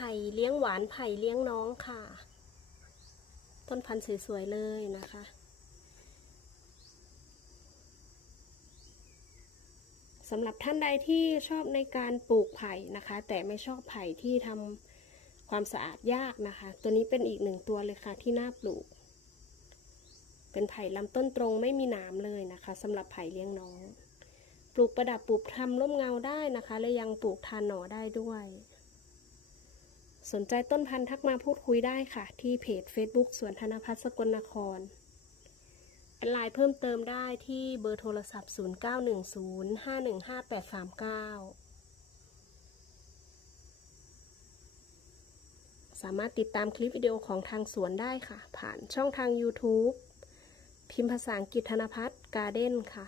ผ่เลี้ยงหวานไผ่เลี้ยงน้องค่ะ ต้นพันธุ์สวยๆเลยนะคะ สำหรับท่านใดที่ชอบในการปลูกไผ่นะคะ แต่ไม่ชอบไผ่ที่ทำความสะอาดยากนะคะ ตัวนี้เป็นอีกหนึ่งตัวเลยค่ะที่น่าปลูก เป็นไผ่ลำต้นตรงไม่มีหนามเลยนะคะสำหรับไผ่เลี้ยงน้อง ปลูกประดับปลูกทำร่มเงาได้นะคะ และยังปลูกทานหน่อได้ด้วย สนใจต้นพันธุ์ทักมาพูดคุยได้ค่ะ ที่เพจ Facebook สวนธนพัฒน์สกลนครแอดไลน์เพิ่มเติมได้ที่เบอร์โทรศัพท์ 0910515839 สามารถติดตามคลิปวิดีโอของทางสวนได้ค่ะ ผ่านช่องทาง YouTube พิมพ์ภาษาอังกฤษธนพัฒน์การ์เด้นค่ะ